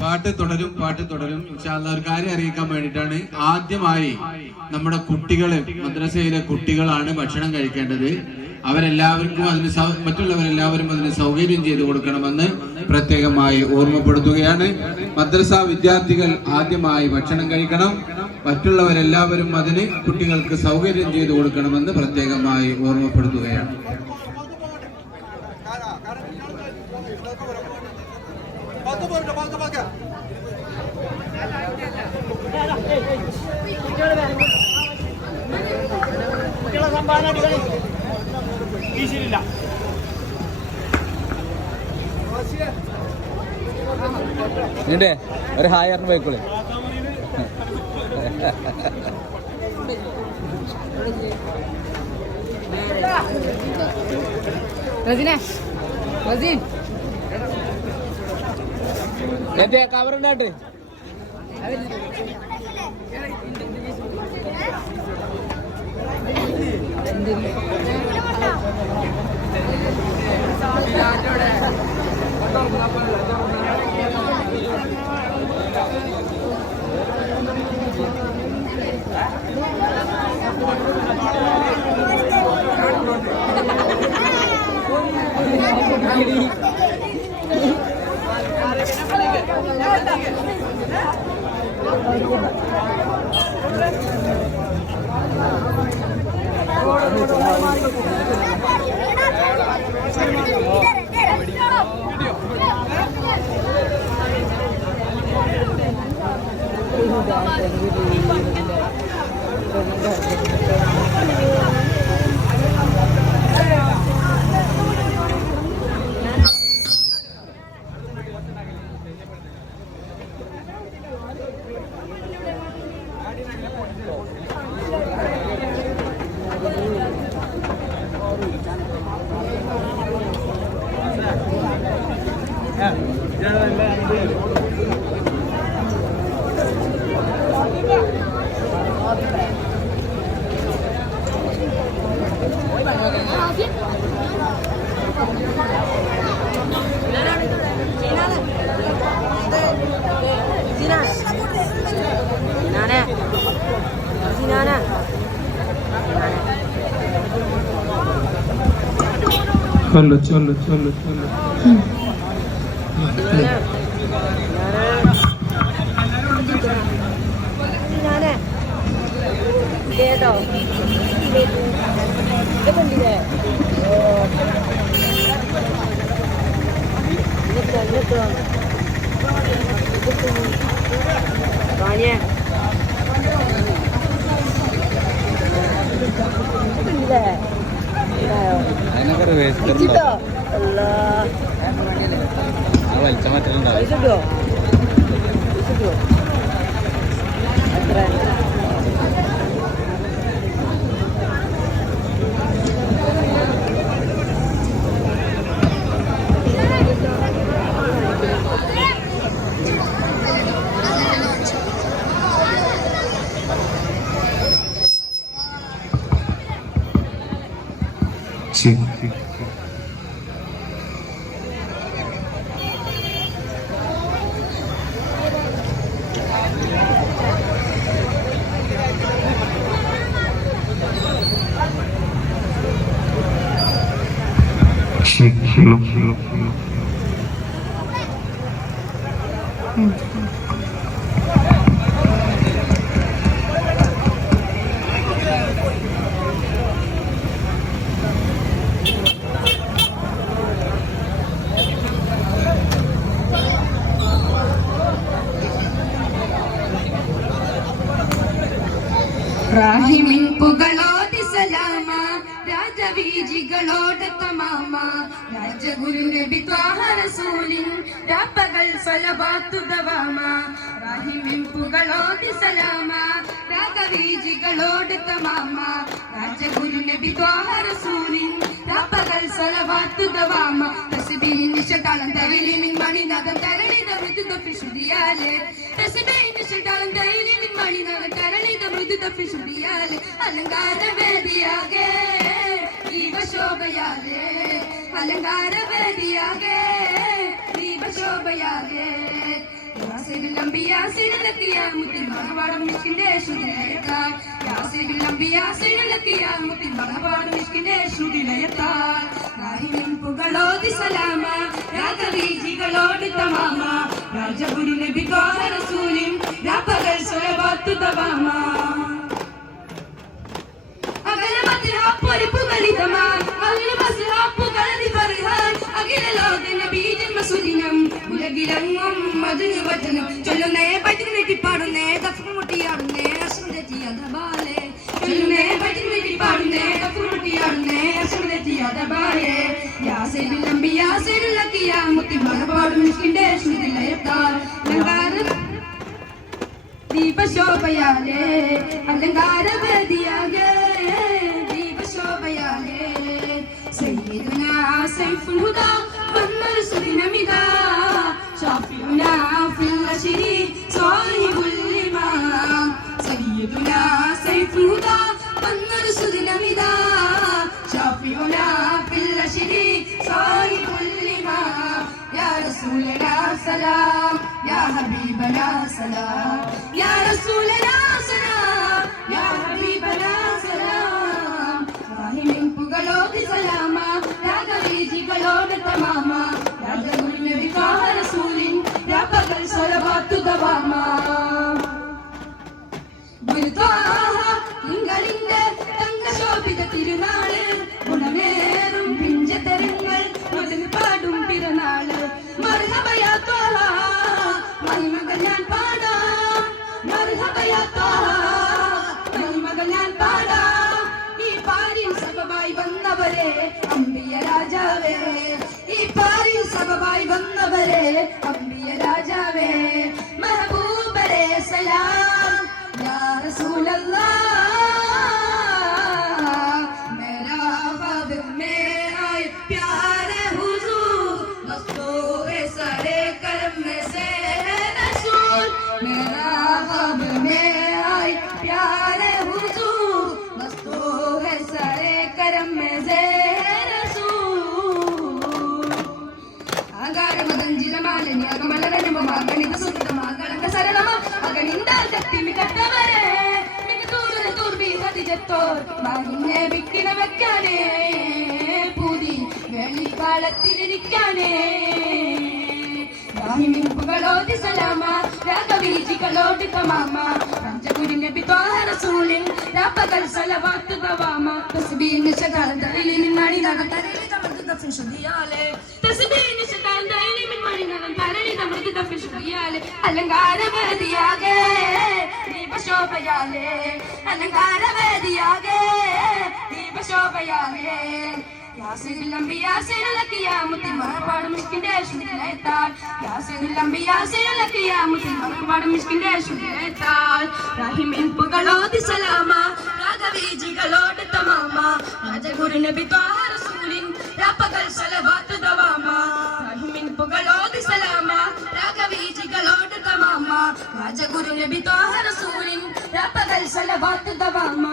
പാട്ട് തുടരും പാട്ട് തുടരും. ഒരു കാര്യം അറിയിക്കാൻ വേണ്ടിയിട്ടാണ് ആദ്യമായി നമ്മുടെ കുട്ടികൾ മദ്രസയിലെ കുട്ടികളാണ് ഭക്ഷണം കഴിക്കേണ്ടത്. അവരെല്ലാവർക്കും അതിന് മറ്റുള്ളവരെല്ലാവരും അതിന് സൗകര്യം ചെയ്തു കൊടുക്കണമെന്ന് പ്രത്യേകമായി ഓർമ്മപ്പെടുത്തുകയാണ്. മദ്രസ വിദ്യാർത്ഥികൾ ആദ്യമായി ഭക്ഷണം കഴിക്കണം. മറ്റുള്ളവരെല്ലാവരും അതിന് കുട്ടികൾക്ക് സൗകര്യം ചെയ്തു കൊടുക്കണമെന്ന് പ്രത്യേകമായി ഓർമ്മപ്പെടുത്തുകയാണ്. ഒരു ഹായ് അറിഞ്ഞ് പോയിക്കോളെ. റസിനെ റസീൻ എന്നിട്ട് കവർ ഉണ്ടാട്ടെ ಹಾಂ do that and we leave and then వెళ్ళొచ్చు వెళ్ళొచ్చు వెళ్ళొచ్చు వెళ్ళొచ్చు Rồi nha Cái gì vậy? അതിനൊക്കെ അല്ലാ. വലിച്ച മറ്റുണ്ടാവും watching. Look, look, look, look. Mm. രാജവീജികളോട് തമാമ. Rajguru നബി ത്വാഹ റസൂലിൻ രാപ്പകൾ സ്വലവാത്തു ദവാമ റാഹിമിൻ പുകളോതി സലാമ രാഗവീജികളോട് തമാമ. രാജഗുരു നബി ത്വാഹ റസൂലിൻ രാപ്പകൾ സ്വലവാത്തു ദവാമ തസ്ബീഹിൻ നിശതാളം തൈലിമിൻ മണിനാദം തരളിത മൃദുത ഫിഷുദിയാലെ തസ്ബീഹിൻ നിശതാളം തൈലിമിൻ മണിനാദം തരളിത മൃദുത ഫിഷുദിയാലെ അലങ്കാര വേദിയാകെ ദീപശോഭയാകെ അലങ്കാരവേദിയാകെ ദീപശോഭയാകെ. യാ യാസിരിൽ അമ്പിയാസിരിലക്കിയ മുത്തിൽ മണപാടും മിഷ്കിന്റെ ശ്രുതിലയത്താൽ യാസിരിൽ അമ്പിയാസിരിലക്കിയ മുത്തിൽ മണപാടും മിഷ്കിന്റെ ശ്രുതിലയത്താൽ പുകളോതി സലാമ രാഗവീജികളോട് തമാമ. രാജഗുരു നബി റസൂലിൻ രാപ്പകൽ സ്വയവാത്തു തവാമ. ഉലകിലങ്ങും മതിന് വചനം ചൊല്ലുന്നേ പറ്റിന് വെട്ടിപ്പാടുന്നേ കഫു മുട്ടിയാടുന്നേ അശ്വതെറ്റിയതബാലെ ചൊല്ലുന്നേ പറ്റിന് വെട്ടിപ്പാടുന്നേ കഫു മുട്ടിയാടുന്നേ അശ്വതെറ്റിയതബാലെ യാസേരിൽ നമ്പി യാസേരിൽ ലക്കിയ മുത്തി മണപാടും മിഷ്കിന്റെ ശ്രുതിലയത്താൽ ലങ്കാരം ദീപശോഭയാലേ. അലങ്കാരവേദിയാകെ الهدى والنرس بنمدا شافعنا في الأشر صاحب الإمام سيدنا سيف الهدى والنرس بنمدا شافينا في الأشر صاحب الإمام يا رسولنا سلام يا حبيبنا سلام. രാഗവീജികളോട് മാമ റസൂലിൻ രാപ്പകൽ സ്വലവാത്തു മാമ ഗുരുത്വാഹ തിങ്കളിന്റെ തങ്കശോഭിത തിരുനാൾ انبیاء راجاوے محبوب علیہ السلام یا رسول اللہ میرا باب میرا پیار حضور مستور سارے کرم سے ہے رسول میرا കട്ടവരെ മികത്തൂരിലെ തൂർബി ഹതിജത്തോർ മാലിന്യെ വിക്കിണ വെക്കാനേ പൂതി വെള്ളിക്കാലത്തിലിരിക്കാനേ പുകളോതി സലാമ രാഗവീജികളോട് തമാമ. പഞ്ചഗുരു നബി ത്വാഹ റസൂലിൻ രാപ്പകൽ സലവാത്ത് ദവാമ തസ്ബീഹ് ശതാൽ ദലീലിൻ മണി തമർദ ദഫിൻ ശുദിയാലെ തസ്ബീഹ് ശതാൽ ദലീലിൻ മണി നഗൻ തരളി തമർദ ദഫിൻ ശുദിയാലെ അലങ്കാരവേദിയാകെ ദീപശോഭയാലെ. അലങ്കാരവേദിയാകെ ദീപശോഭയാലെ യാസിനിൽ അമ്പിയാസിനിലക്കിയ മുത്തി മറപ്പാടും മിഷ്കിന്റെ ശുദ്ധിലെത്താൽ മറപ്പാടും മിഷ്കിന്റെ ശുദ്ധിലെത്താൽ റഹിമിൻ പുകളോതി സലാമ രാഗവീജികളോട് തമാമ. രാജഗുരു നബി ത്വാഹ രാപ്പകൽ സലവാത്ത് ദവാമ റഹിമിൻ പുകളോതി സലാമ രാഗവീജികളോട് തമാമ രാജഗുരു നബി ത്വാഹ റസൂലിൻ രാപ്പകൽ സലവാത്ത് ദവാമ